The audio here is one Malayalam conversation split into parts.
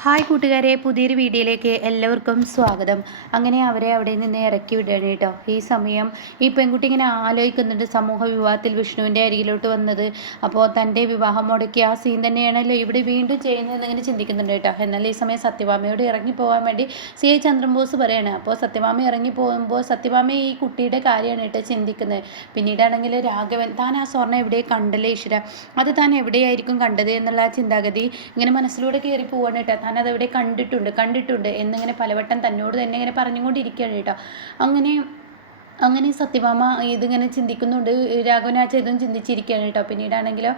ഹായ് കൂട്ടുകാരെ, പുതിയൊരു വീഡിയോയിലേക്ക് എല്ലാവർക്കും സ്വാഗതം. അങ്ങനെ അവരെ അവിടെ നിന്ന് ഇറക്കി വിടുകയാണ് കേട്ടോ. ഈ സമയം ഈ പെൺകുട്ടി ഇങ്ങനെ ആലോചിക്കുന്നുണ്ട്, സമൂഹ വിവാഹത്തിൽ വിഷ്ണുവിൻ്റെ അരികിലോട്ട് വന്നത്, അപ്പോൾ തൻ്റെ വിവാഹം മുടക്കി ആ സീൻ തന്നെയാണല്ലോ ഇവിടെ വീണ്ടും ചെയ്യുന്നതെന്ന് ഇങ്ങനെ ചിന്തിക്കുന്നുണ്ട് കേട്ടോ. എന്നാൽ ഈ സമയം സത്യഭാമയോട് ഇറങ്ങിപ്പോകാൻ വേണ്ടി സി ഐ ചന്ദ്രബോസ് പറയാണ്. അപ്പോൾ സത്യഭാമ ഇറങ്ങി പോകുമ്പോൾ സത്യഭാമ ഈ കുട്ടിയുടെ കാര്യമാണ് കേട്ടോ ചിന്തിക്കുന്നത്. പിന്നീടാണെങ്കിൽ രാഘവൻ താൻ ആ സ്വർണ്ണം എവിടെ കണ്ടല്ലേ ഈശ്വര, അത് താൻ എവിടെയായിരിക്കും കണ്ടത് എന്നുള്ള ചിന്താഗതി ഇങ്ങനെ മനസ്സിലൂടെ കയറി പോവാണ് കേട്ടോ. താൻ അതവിടെ കണ്ടിട്ടുണ്ട് എന്നിങ്ങനെ പലവട്ടം തന്നോട് തന്നെ ഇങ്ങനെ പറഞ്ഞുകൊണ്ടിരിക്കുകയാണ് കേട്ടോ. അങ്ങനെ സത്യഭാമ ഇതിങ്ങനെ ചിന്തിക്കുന്നുണ്ട്. രാഘവനാച്ച ഇതും ചിന്തിച്ചിരിക്കുകയാണ് കേട്ടോ. പിന്നീടാണെങ്കിലോ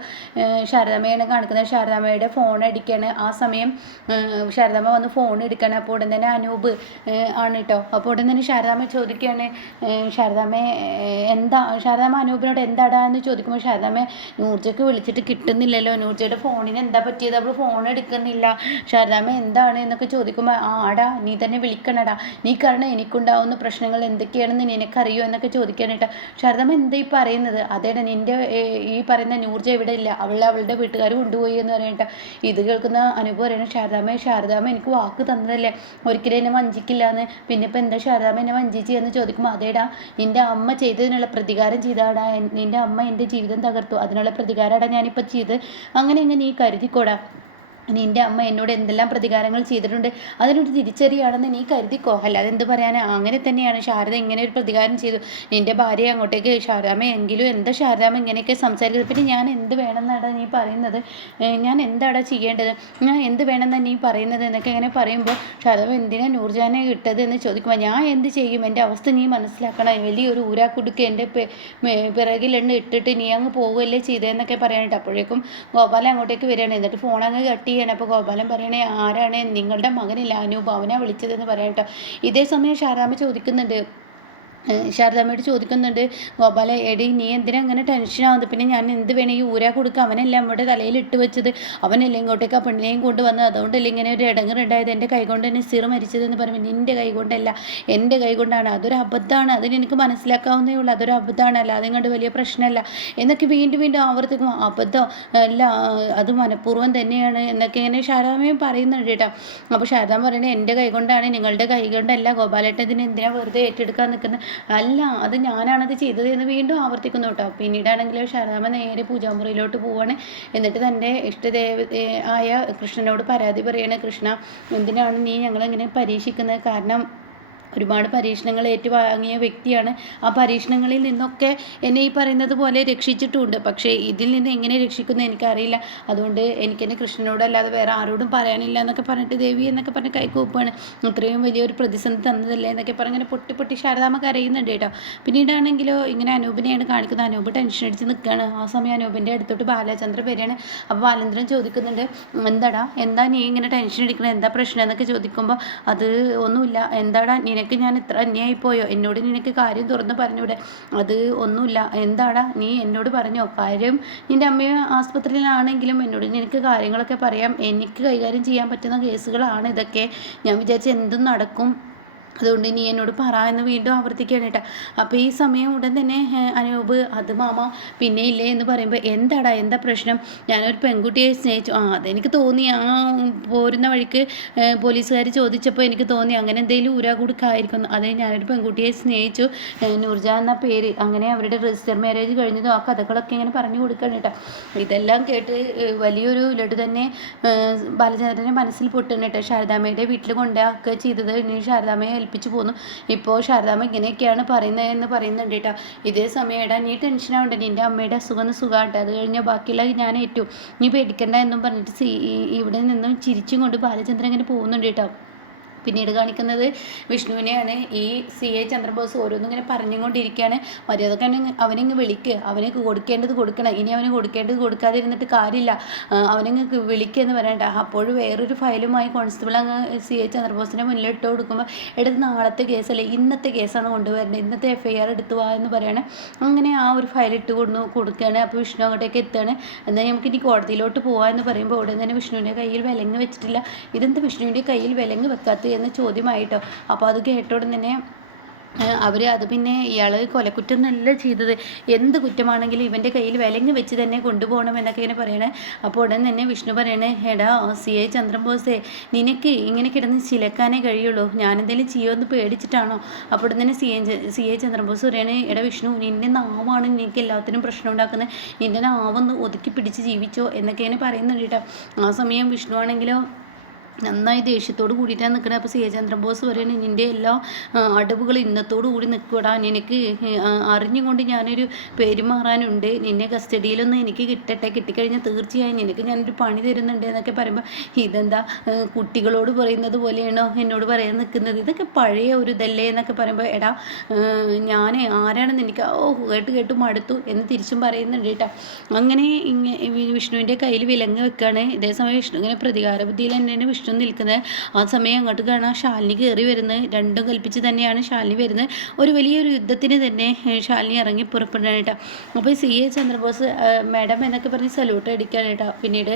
ശാരദാമ്മയാണ് കാണിക്കുന്നത്. ശാരദാമ്മയുടെ ഫോൺ അടിക്കുകയാണ്. ആ സമയം ശാരദാമ്മ വന്ന് ഫോൺ എടുക്കുകയാണ്. അപ്പോൾ ഉടൻ തന്നെ അനൂപ് ആണ് കേട്ടോ. അപ്പോൾ ഉടൻ തന്നെ ശാരദാമ്മ ചോദിക്കുകയാണ്, ശാരദാമ്മ അനൂപിനോട് എന്താടാ എന്ന് ചോദിക്കുമ്പോൾ ശാരദാമ്മ നൂർജയ്ക്ക് വിളിച്ചിട്ട് കിട്ടുന്നില്ലല്ലോ, നൂർജയുടെ ഫോണിന് എന്താ പറ്റിയത്, അവൾ ഫോൺ എടുക്കുന്നില്ല, ശാരദാമ്മ എന്താണ് എന്നൊക്കെ ചോദിക്കുമ്പോൾ ആടാ നീ തന്നെ വിളിക്കണടാ, നീ കാരണം എനിക്കുണ്ടാവുന്ന പ്രശ്നങ്ങൾ എന്തൊക്കെയാണെന്ന് നിനക്കറിയാം എന്നൊക്കെ ചോദിക്കാനായിട്ട്. ശാരദാമ്മ എന്താ ഈ പറയുന്നത്, അതേടാ നിന്റെ ഈ പറയുന്ന നൂർജ ഇവിടെ ഇല്ല, അവളുടെ വീട്ടുകാർ കൊണ്ടുപോയി എന്ന് പറയാനിട്ട്. ഇത് കേൾക്കുന്ന അനൂപ് പറയണം, ശാരദാമ്മ എനിക്ക് വാക്ക് തന്നതല്ലേ, ഒരിക്കലും എന്നെ വഞ്ചിക്കില്ല എന്ന്, പിന്നെ ഇപ്പം എന്താ ശാരദാമ്മ എന്നെ വഞ്ചിച്ച് എന്ന് ചോദിക്കുമ്പോൾ അതേടാ നിന്റെ അമ്മ ചെയ്തതിനുള്ള പ്രതികാരം ചെയ്താടാ, നിന്റെ അമ്മ എൻ്റെ ജീവിതം തകർത്തു, അതിനുള്ള പ്രതികാരമാടാ ഞാനിപ്പോൾ ചെയ്ത്, അങ്ങനെ ഇങ്ങനെ നീ കരുതിക്കോടാ, നിൻ്റെ അമ്മ എന്നോട് എന്തെല്ലാം പ്രതികാരങ്ങൾ ചെയ്തിട്ടുണ്ട് അതിനൊരു തിരിച്ചറിയാണെന്ന് നീ കരുതിക്കോ, അല്ലാതെ എന്ത് പറയാനാ, അങ്ങനെ തന്നെയാണ് ശാരദ ഇങ്ങനെ ഒരു പ്രതികാരം ചെയ്തു, നിൻ്റെ ഭാര്യയെ അങ്ങോട്ടേക്ക് ശാരദാമ്മ എങ്കിലും എന്താ ശാരദാമ്മ ഇങ്ങനെയൊക്കെ സംസാരിക്കുന്നത്, പിന്നെ ഞാൻ എന്ത് വേണമെന്നാടാ നീ പറയുന്നത്, ഞാൻ എന്താടാ ചെയ്യേണ്ടത്, ഞാൻ എന്ത് വേണമെന്നാണ് നീ പറയുന്നത് എന്നൊക്കെ ഇങ്ങനെ പറയുമ്പോൾ ശാരദാമ്മ എന്തിനാ നൂർജാനെ ഇട്ടത് എന്ന് ചോദിക്കുമ്പോൾ ഞാൻ എന്ത് ചെയ്യും, എൻ്റെ അവസ്ഥ നീ മനസ്സിലാക്കണം, വലിയൊരു ഊരാക്കുടുക്ക് എൻ്റെ പിറകിലെണ്ണ് ഇട്ടിട്ട് നീ അങ്ങ് പോവുകയല്ലേ ചെയ്തതെന്നൊക്കെ പറയാനായിട്ട്. അപ്പോഴേക്കും ഗോപാലൻ അങ്ങോട്ടേക്ക് വരികയാണ്. എന്നിട്ട് ഫോൺ അങ്ങ് കട്ട്. അപ്പോൾ ഗോപാലൻ പറയണേ ആരാണ്, നിങ്ങളുടെ മകനില്ല അനൂപ്, അവനാ വിളിച്ചതെന്ന് പറയാട്ടോ. ഇതേ സമയം ശാരദാമ്മ ചോദിക്കുന്നുണ്ട്, ശാരദാമ്മയോട് ചോദിക്കുന്നുണ്ട് ഗോപാല, എടി നീ എന്തിനാ അങ്ങനെ ടെൻഷനാവുന്നത്, പിന്നെ ഞാൻ എന്ത് വേണം ഈ ഊരാ കൊടുക്കുക, അവനല്ലേ നമ്മുടെ തലയിൽ ഇട്ട് വെച്ചത്, അവനല്ലേ ഇങ്ങോട്ടേക്ക് ആ പെണ്ണിനെയും കൊണ്ടുവന്നത്, അതുകൊണ്ടല്ലേ ഇങ്ങനെ ഒരു ഇടങ്ങറുണ്ടായത്, എൻ്റെ കൈകൊണ്ട് തന്നെ സിറ മരിച്ചതെന്ന് പറയുമ്പോൾ നിൻ്റെ കൈകൊണ്ടല്ല എൻ്റെ കൈകൊണ്ടാണ്, അതൊരു അബദ്ധമാണ്, അതിന് എനിക്ക് മനസ്സിലാക്കാവുന്നേ ഉള്ളൂ, അതൊരു അബദ്ധമാണ്, അല്ലാതെ ഇങ്ങോട്ട് വലിയ പ്രശ്നമല്ല എന്നൊക്കെ വീണ്ടും ആവർത്തിക്കും. അബദ്ധം അല്ല, അത് മനഃപൂർവ്വം തന്നെയാണ് എന്നൊക്കെ ഇങ്ങനെ ശാരദാമ്മയും പറയുന്നുണ്ട് കേട്ടോ. അപ്പോൾ ശാരദാമ്മ പറയുന്നത് എൻ്റെ കൈകൊണ്ടാണ്, നിങ്ങളുടെ കൈകൊണ്ടല്ല, ഗോപാലേട്ടൻ ഇതിന് എന്തിനാ വെറുതെ ഏറ്റെടുക്കാൻ നിൽക്കുന്നത്, അല്ല അത് ഞാനാണത് ചെയ്തത് എന്ന് വീണ്ടും ആവർത്തിക്കുന്നു കേട്ടോ. പിന്നീടാണെങ്കിലും ശാരദാമ്മ നേരെ പൂജാമുറിയിലോട്ട് പോവാണ്. എന്നിട്ട് തൻ്റെ ആയ കൃഷ്ണനോട് പരാതി പറയാണ്, കൃഷ്ണ എന്തിനാണ് നീ ഞങ്ങളെങ്ങനെ പരീക്ഷിക്കുന്നത്, കാരണം ഒരുപാട് പരീക്ഷണങ്ങൾ ഏറ്റുവാങ്ങിയ വ്യക്തിയാണ്, ആ പരീക്ഷണങ്ങളിൽ നിന്നൊക്കെ എന്നെ ഈ പറയുന്നത് പോലെ രക്ഷിച്ചിട്ടുമുണ്ട്, പക്ഷേ ഇതിൽ നിന്ന് എങ്ങനെ രക്ഷിക്കുന്നു എനിക്കറിയില്ല, അതുകൊണ്ട് എനിക്കെന്നെ കൃഷ്ണനോടല്ലാതെ വേറെ ആരോടും പറയാനില്ല എന്നൊക്കെ പറഞ്ഞിട്ട് ദേവി എന്നൊക്കെ പറഞ്ഞ് കൈകൂപ്പാണ്, ഇത്രയും വലിയൊരു പ്രതിസന്ധി തന്നതല്ലേ എന്നൊക്കെ പറഞ്ഞ് ഇങ്ങനെ പൊട്ടി ശാരദാമ്മ കരയുന്നുണ്ട് കേട്ടോ. പിന്നീടാണെങ്കിലോ ഇങ്ങനെ അനൂപിനെയാണ് കാണിക്കുന്നത്. അനൂപ് ടെൻഷൻ അടിച്ച് നിൽക്കുകയാണ്. ആ സമയം അനൂപിൻ്റെ അടുത്തോട്ട് ബാലചന്ദ്രൻ വരികയാണ്. അപ്പോൾ ബാലചന്ദ്രൻ ചോദിക്കുന്നുണ്ട്, എന്താ നീ ഇങ്ങനെ ടെൻഷൻ അടിക്കണത്, എന്താ പ്രശ്നം എന്നൊക്കെ ചോദിക്കുമ്പോൾ അത് ഒന്നുമില്ല, എന്താടാ നിനക്ക് ഞാൻ ഇത്ര അന്യായിപ്പോയോ, എന്നോട് നിനക്ക് കാര്യം തുറന്ന് പറഞ്ഞൂടെ, അത് ഒന്നുമില്ല, എന്താടാ നീ എന്നോട് പറഞ്ഞോ കാര്യം, നിൻ്റെ അമ്മയെ ആസ്പത്രിയിലാണെങ്കിലും എന്നോട് നിനക്ക് കാര്യങ്ങളൊക്കെ പറയാം, എനിക്ക് കൈകാര്യം ചെയ്യാൻ പറ്റുന്ന കേസുകളാണ് ഇതൊക്കെ, ഞാൻ വിചാരിച്ച എന്തും നടക്കും, അതുകൊണ്ട് നീ എന്നോട് പറ എന്ന് വീണ്ടും ആവർത്തിക്കുകയാണ് കേട്ടോ. അപ്പോൾ ഈ സമയം ഉടൻ തന്നെ അനൂപ് അത് മാമ പിന്നെ ഇല്ലേ എന്ന് പറയുമ്പോൾ എന്താ പ്രശ്നം, ഞാനൊരു പെൺകുട്ടിയെ സ്നേഹിച്ചു, അതെനിക്ക് തോന്നി, ആ പോരുന്ന വഴിക്ക് പോലീസുകാർ ചോദിച്ചപ്പോൾ എനിക്ക് തോന്നി അങ്ങനെ എന്തെങ്കിലും ഊരാകുടുക്കായിരിക്കും, അതെ ഞാനൊരു പെൺകുട്ടിയെ സ്നേഹിച്ചു, നൂർജ എന്ന പേര്, അങ്ങനെ അവരുടെ രജിസ്റ്റർ മാരേജ് കഴിഞ്ഞതും ആ കഥകളൊക്കെ ഇങ്ങനെ പറഞ്ഞു കൊടുക്കണം കേട്ടോ. ഇതെല്ലാം കേട്ട് വലിയൊരു ലഡു തന്നെ ബാലചന്ദ്രൻ്റെ മനസ്സിൽ പൊട്ടുന്നു കേട്ടോ. ശാരദാമ്മയുടെ വീട്ടിൽ കൊണ്ടാക്കുക ചെയ്തത് ഇനി ശാരദാമ്മയെ ഏൽപ്പിച്ചു പോന്നു, ഇപ്പോൾ ശാരദാമ്മ ഇങ്ങനെയൊക്കെയാണ് പറയുന്നതെന്ന് പറയുന്നുണ്ട് കേട്ടോ. ഇതേ സമയം നീ ടെൻഷനാവണ്ട, നിൻ്റെ അമ്മയുടെ അസുഖം സുഖമാട്ടെ, അത് കഴിഞ്ഞാൽ ബാക്കിയുള്ള ഞാൻ ഏറ്റു, നീ പേടിക്കണ്ട എന്നും പറഞ്ഞിട്ട് ഇവിടെ നിന്നും ചിരിച്ചും കൊണ്ട് ബാലചന്ദ്രൻ ഇങ്ങനെ പോകുന്നുണ്ട് കേട്ടോ. പിന്നീട് കാണിക്കുന്നത് വിഷ്ണുവിനെയാണ്. ഈ സി ഐ ചന്ദ്രബോസ് ഓരോന്നിങ്ങനെ പറഞ്ഞുകൊണ്ടിരിക്കുകയാണ്, മര്യാദക്ക് അവനിങ്ങ് വിളിക്ക്, അവനക്ക് കൊടുക്കേണ്ടത് കൊടുക്കണം, ഇനി അവന് കൊടുക്കേണ്ടത് കൊടുക്കാതിരുന്നിട്ട് കാര്യമില്ല, അവനങ്ങ് വിളിക്കുകയെന്ന് പറയണ്ട. അപ്പോൾ വേറൊരു ഫയലുമായി കോൺസ്റ്റബിൾ അങ്ങ് സി ഐ ചന്ദ്രബോസിനെ മുന്നിലിട്ട് കൊടുക്കുമ്പോൾ എടുത്ത് നാളത്തെ കേസല്ലേ ഇന്നത്തെ കേസാണ് കൊണ്ടുവരേണ്ടത്, ഇന്നത്തെ FIR എടുത്തു പോകാൻ എന്ന് പറയണേ. അങ്ങനെ ആ ഒരു ഫയൽ ഇട്ട് കൊടുക്കുകയാണ്. അപ്പോൾ വിഷ്ണു അങ്ങോട്ടേക്ക് എത്തുകയാണ്. എന്നാൽ നമുക്കിനി കോടതിയിലോട്ട് പോകാമെന്ന് പറയുമ്പോൾ ഉടൻ തന്നെ വിഷ്ണുവിൻ്റെ കയ്യിൽ വിലങ്ങ് വെച്ചിട്ടില്ല, ഇതെന്ത് വിഷ്ണുവിൻ്റെ കയ്യിൽ വിലങ്ങ് വെക്കാത്ത എന്ന ചോദ്യമായിട്ടോ. അപ്പോൾ അത് കേട്ടോടെ തന്നെ അവർ അത് പിന്നെ ഇയാൾ കൊലക്കുറ്റം എന്നല്ല ചെയ്തത്, എന്ത് കുറ്റമാണെങ്കിലും ഇവൻ്റെ കയ്യിൽ വിലങ്ങ് വെച്ച് തന്നെ കൊണ്ടുപോകണം എന്നൊക്കെ ഇങ്ങനെ പറയണേ. അപ്പോൾ ഉടൻ തന്നെ വിഷ്ണു പറയണേ, എടാ CI ചന്ദ്രബോസേ, നിനക്ക് ഇങ്ങനെ കിടന്ന് ചിലക്കാനേ കഴിയുള്ളൂ, ഞാനെന്തെങ്കിലും ചെയ്യുമെന്ന് പേടിച്ചിട്ടാണോ? അപ്പോൾ ഉടൻ തന്നെ CI ചന്ദ്രബോസ് പറയണേ, എടാ വിഷ്ണു, നിൻ്റെ നാവാണ് നിനക്ക് എല്ലാത്തിനും പ്രശ്നം ഉണ്ടാക്കുന്നത്, നിൻ്റെ നാവൊന്ന് ഒതുക്കി പിടിച്ച് ജീവിച്ചോ എന്നൊക്കെ ഇങ്ങനെ പറയുന്നുണ്ട് കേട്ടോ. ആ സമയം വിഷ്ണു ആണെങ്കിലോ നന്നായി ദേഷ്യത്തോട് കൂടിയിട്ടാണ് നിൽക്കുന്നത്. അപ്പോൾ CI ചന്ദ്രബോസ് പറയുന്നത്, നിൻ്റെ എല്ലാ അടവുകൾ ഇന്നത്തോടു കൂടി നിൽക്കൂടാ, നിനക്ക് അറിഞ്ഞുകൊണ്ട് ഞാനൊരു പെരുമാറാനുണ്ട്, നിന്നെ കസ്റ്റഡിയിലൊന്ന് എനിക്ക് കിട്ടട്ടെ, കിട്ടിക്കഴിഞ്ഞാൽ തീർച്ചയായും നിനക്ക് ഞാനൊരു പണി തരുന്നുണ്ട് എന്നൊക്കെ പറയുമ്പോൾ, ഇതെന്താ കുട്ടികളോട് പറയുന്നത് പോലെയാണോ എന്നോട് പറയാൻ നിൽക്കുന്നത്, ഇതൊക്കെ പഴയ ഒരു ഇതല്ലേ എന്നൊക്കെ പറയുമ്പോൾ, എടാ ഞാൻ ആരാണെന്ന് എനിക്ക് കേട്ട് മടുത്തു എന്ന് തിരിച്ചും പറയുന്നുണ്ട് കേട്ടോ. അങ്ങനെ വിഷ്ണുവിൻ്റെ കയ്യിൽ വിലങ്ങ് വെക്കുകയാണ്. ഇതേസമയം വിഷ്ണു ഇങ്ങനെ പ്രതികാര ബുദ്ധിയിൽ തന്നെയാണ് വിഷ്ണു നിൽക്കുന്നത്. ആ സമയം അങ്ങോട്ട് കാണാൻ ശാലിനി കയറി വരുന്നത്, രണ്ടും കൽപ്പിച്ച് തന്നെയാണ് ശാലിനി വരുന്നത്. ഒരു വലിയൊരു യുദ്ധത്തിന് തന്നെ ശാലിനി ഇറങ്ങി പുറപ്പെടാൻ കേട്ടോ. അപ്പോൾ CI ചന്ദ്രബോസ് മാഡം എന്നൊക്കെ പറഞ്ഞ് സല്യൂട്ട് അടിക്കാൻ കേട്ടോ. പിന്നീട്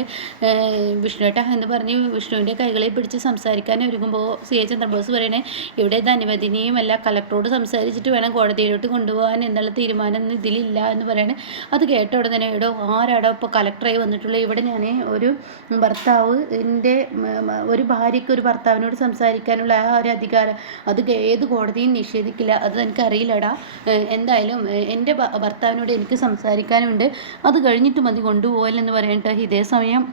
വിഷ്ണുവേട്ടാ എന്ന് പറഞ്ഞ് വിഷ്ണുവിൻ്റെ കൈകളെ പിടിച്ച് സംസാരിക്കാൻ ഒരുങ്ങുമ്പോൾ CI ചന്ദ്രബോസ് പറയണേ, ഇവിടെ ഇത് അനുവദനീയമല്ല, കളക്ടറോട് സംസാരിച്ചിട്ട് വേണം കോടതിയിലോട്ട് കൊണ്ടുപോകാൻ എന്നുള്ള തീരുമാനം ഇതിലില്ല എന്ന് പറയണേ. അത് കേട്ട ഉടനെ, എടോ ആരാടോ ഇപ്പോൾ കളക്ടറായി വന്നിട്ടുള്ളത്, ഇവിടെ ഞാൻ ഒരു ഭർത്താവ് എൻ്റെ ഒരു ഭാര്യയ്ക്ക് ഒരു ഭർത്താവിനോട് സംസാരിക്കാനുള്ള ആ ഒരു അധികാരം അത് ഏത് കോടതിയും നിഷേധിക്കില്ല, അത് എനിക്കറിയില്ലടാ, എന്തായാലും എൻ്റെ ഭർത്താവിനോട് എനിക്ക് സംസാരിക്കാനുണ്ട്, അത് കഴിഞ്ഞിട്ട് മതി കൊണ്ടുപോകലെന്ന് പറയട്ടെ. ഇതേ സമയം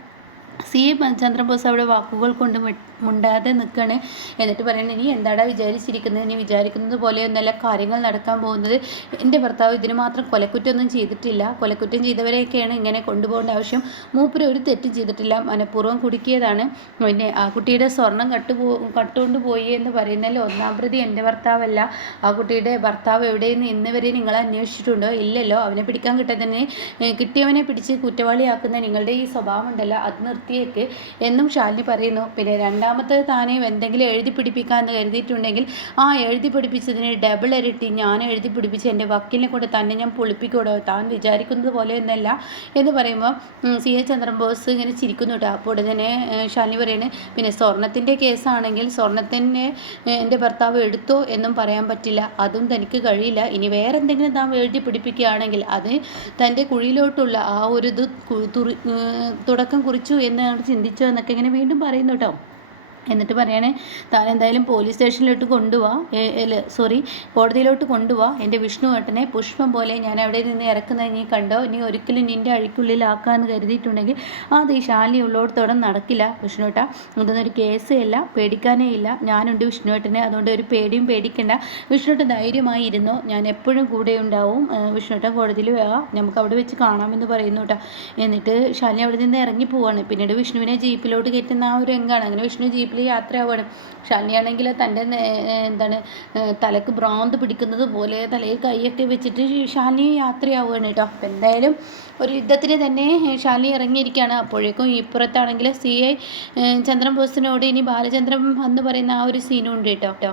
CI ചന്ദ്രബോസ് അവിടെ വാക്കുകൾ കൊണ്ട് മുണ്ടാതെ നിൽക്കുകയാണ്. എന്നിട്ട് പറയുന്നത്, നീ എന്താടാ വിചാരിച്ചിരിക്കുന്നത്, നീ വിചാരിക്കുന്നത് പോലെയൊന്നല്ല കാര്യങ്ങൾ നടക്കാൻ പോകുന്നത്, എൻ്റെ ഭർത്താവ് ഇതിന് മാത്രം കൊലക്കുറ്റമൊന്നും ചെയ്തിട്ടില്ല, കൊലക്കുറ്റം ചെയ്തവരെയൊക്കെയാണ് ഇങ്ങനെ കൊണ്ടുപോകേണ്ട ആവശ്യം, മൂപ്പര് ഒരു തെറ്റും ചെയ്തിട്ടില്ല, മനഃപൂർവ്വം കുടുക്കിയതാണ്, പിന്നെ ആ കുട്ടിയുടെ സ്വർണം കട്ടുകൊണ്ട് പോയി എന്ന് പറയുന്നതിൽ ഒന്നാം പ്രതി എൻ്റെ ഭർത്താവല്ല, ആ കുട്ടിയുടെ ഭർത്താവ് എവിടെയെന്ന് ഇന്ന് വരെ നിങ്ങൾ അന്വേഷിച്ചിട്ടുണ്ടോ? ഇല്ലല്ലോ, അവനെ പിടിക്കാൻ കിട്ടാൻ കിട്ടിയവനെ പിടിച്ച് കുറ്റവാളിയാക്കുന്ന നിങ്ങളുടെ ഈ സ്വഭാവം ഉണ്ടല്ലോ, അത് നിർത്തിയേക്ക് എന്നും ശാലിനി പറയുന്നു. പിന്നെ രണ്ടാമത്തെ താനേ എന്തെങ്കിലും എഴുതി പിടിപ്പിക്കാമെന്ന് കരുതിയിട്ടുണ്ടെങ്കിൽ ആ എഴുതി പിടിപ്പിച്ചതിന് ഡബിൾ ഇരട്ടി ഞാൻ എഴുതി പിടിപ്പിച്ച് എൻ്റെ വക്കീലിനെ കൊണ്ട് തന്നെ ഞാൻ പൊളിപ്പിക്കൂടോ, താൻ വിചാരിക്കുന്നത് പോലെ ഒന്നല്ല എന്ന് പറയുമ്പോൾ CI ചന്ദ്രബോസ് ഇങ്ങനെ ചിരിക്കുന്നു കേട്ടോ. അപ്പോൾ ഉടനെ ശാലിനി പറയുന്നത്, പിന്നെ സ്വർണത്തിൻ്റെ കേസാണെങ്കിൽ സ്വർണത്തിൻ്റെ എൻ്റെ ഭർത്താവ് എടുത്തോ എന്നും പറയാൻ പറ്റില്ല, അതും തനിക്ക് കഴിയില്ല, ഇനി വേറെ എന്തെങ്കിലും താൻ എഴുതി പിടിപ്പിക്കുകയാണെങ്കിൽ അത് തൻ്റെ കുഴിയിലോട്ടുള്ള ആ ഒരു ഇത് തുടക്കം കുറിച്ചു എന്നാണ് ചിന്തിച്ചോ എന്നൊക്കെ ഇങ്ങനെ വീണ്ടും പറയുന്നു കേട്ടോ. എന്നിട്ട് പറയണേ, താൻ എന്തായാലും പോലീസ് സ്റ്റേഷനിലോട്ട് കോടതിയിലോട്ട് കൊണ്ടുപോവാ, എൻ്റെ വിഷ്ണു ഏട്ടനെ പുഷ്പം പോലെ ഞാൻ അവിടെ നിന്ന് ഇറക്കുന്നത് നീ കണ്ടോ, നീ ഒരിക്കലും നിൻ്റെ അഴിക്കുള്ളിലാക്കാമെന്ന് കരുതിയിട്ടുണ്ടെങ്കിൽ അത് ഈ ശാലിനി ഉള്ളോടത്തോടെ നടക്കില്ല വിഷ്ണുവേട്ട, ഇതൊന്നൊരു കേസേ അല്ല, പേടിക്കാനേ ഇല്ല, ഞാനുണ്ട് വിഷ്ണുവേട്ടനെ, അതുകൊണ്ട് ഒരു പേടിയും പേടിക്കണ്ട, വിഷ്ണുവേട്ടൻ ധൈര്യമായി ഇരുന്നോ, ഞാൻ എപ്പോഴും കൂടെ ഉണ്ടാവും, വിഷ്ണുവേട്ടൻ കോടതിയിൽ വേഗം നമുക്ക് അവിടെ വെച്ച് കാണാമെന്ന് പറയുന്നു കേട്ടോ. എന്നിട്ട് ശാലിനി അവിടെ നിന്ന് ഇറങ്ങി പോവാണ്. പിന്നീട് വിഷ്ണുവിനെ ജീപ്പിലോട്ട് കയറ്റുന്ന ആ ഒരു രംഗമാണ്. അങ്ങനെ വിഷ്ണു ജീപ്പിൽ യാത്രയാവുകയാണ്. ശാലിനിയാണെങ്കിൽ തൻ്റെ തലക്ക് ഭ്രാന്ത് പിടിക്കുന്നത് പോലെ തലയിൽ കൈയൊക്കെ വെച്ചിട്ട് ശാലിനി യാത്രയാവുകയാണ് കേട്ടോ. അപ്പം എന്തായാലും ഒരു യുദ്ധത്തിന് തന്നെ ശാലിനി ഇറങ്ങിയിരിക്കുകയാണ്. അപ്പോഴേക്കും ഇപ്പുറത്താണെങ്കിൽ CI ചന്ദ്രബോസിനോട് ഇനി ബാലചന്ദ്രൻ എന്ന് പറയുന്ന ആ ഒരു സീനും ഉണ്ട് കേട്ടോ.